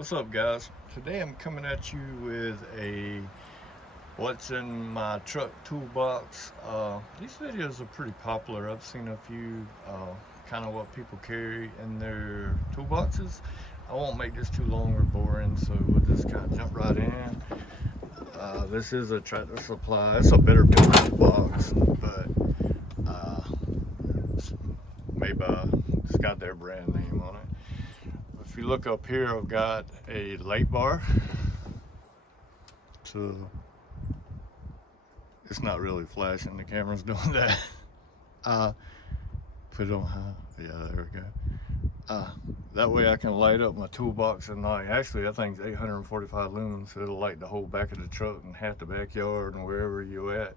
What's up, guys? Today I'm coming at you with a what's in my truck toolbox. These videos are pretty popular. I've seen a few kind of what people carry in their toolboxes. I won't make this too long or boring, so we'll just kind of jump right in. This is a Tractor Supply. It's a better built toolbox, but it's made by, it's got their brand name on it. If you look up here, I've got a light bar. So it's not really flashing, the camera's doing that. Put it on high. Yeah, there we go. That way I can light up my toolbox at night. Actually, I think it's 845 lumens, so it'll light the whole back of the truck and half the backyard and wherever you're at.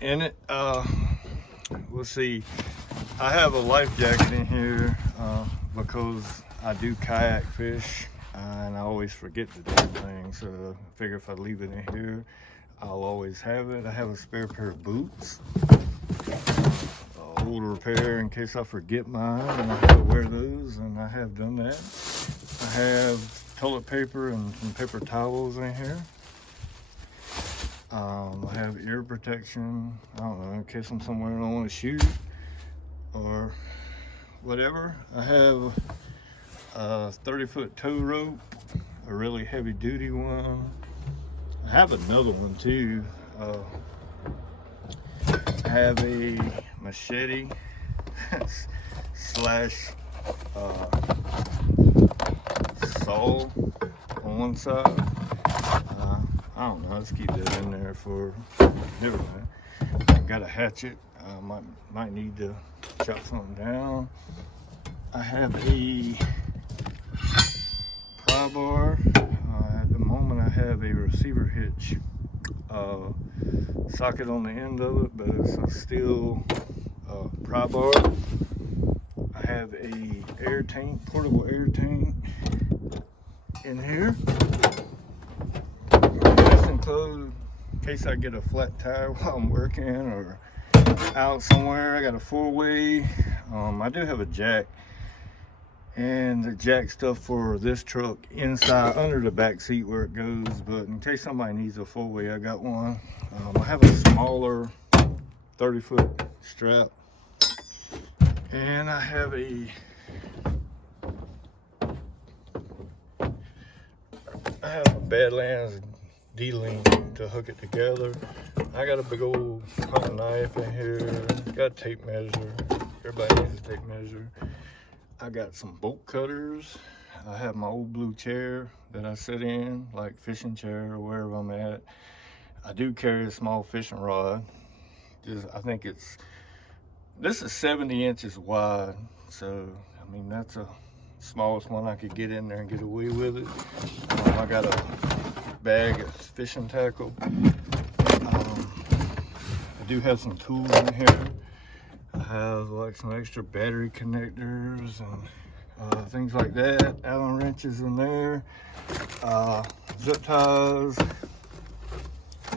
In it, we'll see. I have a life jacket in here because I do kayak fish and I always forget the damn thing. So I figure if I leave it in here, I'll always have it. I have a spare pair of boots, old repair in case I forget mine, and I have to wear those, and I have done that. I have toilet paper and some paper towels in here. I have ear protection, I don't know, in case I'm somewhere and I want to shoot or whatever. I have a 30-foot tow rope, a really heavy duty one. I have another one too. I have a machete slash saw on one side. I don't know, let's keep that in there for never mind. I got a hatchet. Might need to chop something down. I have a pry bar. At the moment I have a receiver hitch socket on the end of it, but it's a steel pry bar. I have a air tank, portable air tank in here. Just include in case I get a flat tire while I'm working or out somewhere. I got a 4-way. I do have a jack, and the jack stuff for this truck inside under the back seat where it goes, but in case somebody needs a 4-way, I got one. I have a smaller 30-foot strap, and I have a Badlands D-Link to hook it together. I got a big old pocket knife in here, got a tape measure. Everybody needs a tape measure. I got some bolt cutters. I have my old blue chair that I sit in, like fishing chair or wherever I'm at. I do carry a small fishing rod. I think this is 70 inches wide. So, I mean, that's the smallest one I could get in there and get away with it. I got a bag of fishing tackle. I do have some tools in here. I have like some extra battery connectors and things like that. Allen wrenches in there. Zip ties,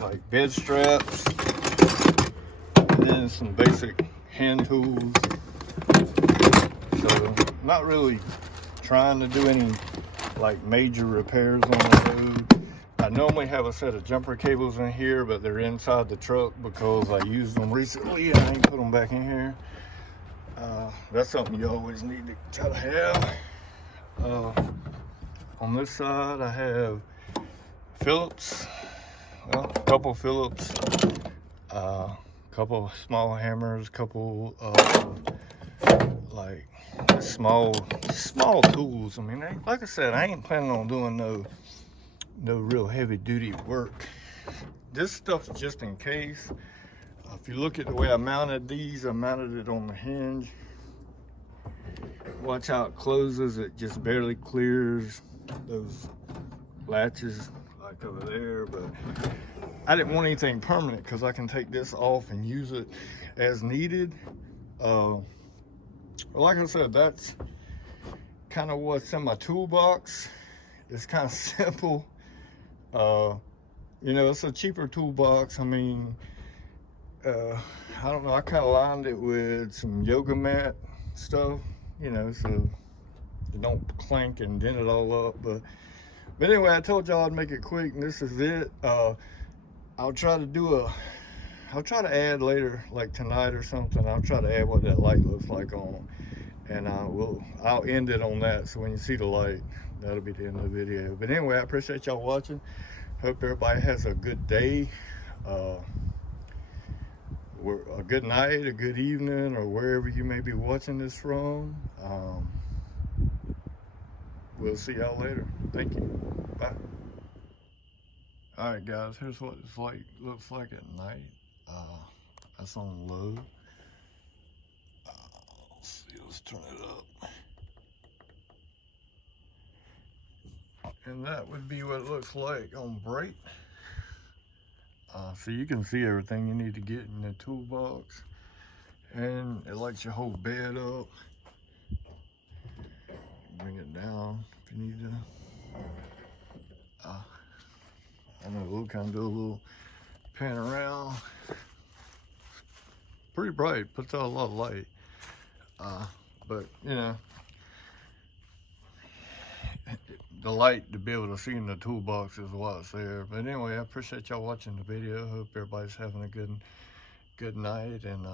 like bed straps, and then some basic hand tools. So not really trying to do any like major repairs on the road. I normally have a set of jumper cables in here, but they're inside the truck because I used them recently and I ain't put them back in here. That's something you always need to try to have. On this side I have Phillips, well, a couple Phillips, couple small hammers, couple like small tools. I mean, like I said, I ain't planning on doing no real heavy duty work. This stuff's just in case. If you look at the way I mounted these, I mounted it on the hinge. Watch how it closes. It just barely clears those latches like over there, but I didn't want anything permanent because I can take this off and use it as needed. Like I said, that's kind of what's in my toolbox. It's kind of simple. You know, it's a cheaper toolbox. I mean, I don't know, I kind of lined it with some yoga mat stuff, you know, so it don't clank and dent it all up. But anyway, I told y'all I'd make it quick, and this is it. I'll try to add later, like tonight or something. I'll try to add what that light looks like on, and I'll end it on that. So when you see the light, that'll be the end of the video. But anyway, I appreciate y'all watching. Hope everybody has a good day, a good night, a good evening, or wherever you may be watching this from. We'll see y'all later. Thank you. Bye. All right, guys. Here's what it's like. Looks like at night. That's on low. Let's see. Let's turn it up. And that would be what it looks like on bright. So you can see everything you need to get in the toolbox. And it lights your whole bed up. Bring it down if you need to. I know we'll kind of do a little pan around. Pretty bright, puts out a lot of light. But you know, the light to be able to see in the toolbox is what's there. But anyway, I appreciate y'all watching the video. Hope everybody's having a good night, and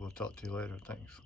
we'll talk to you later. Thanks.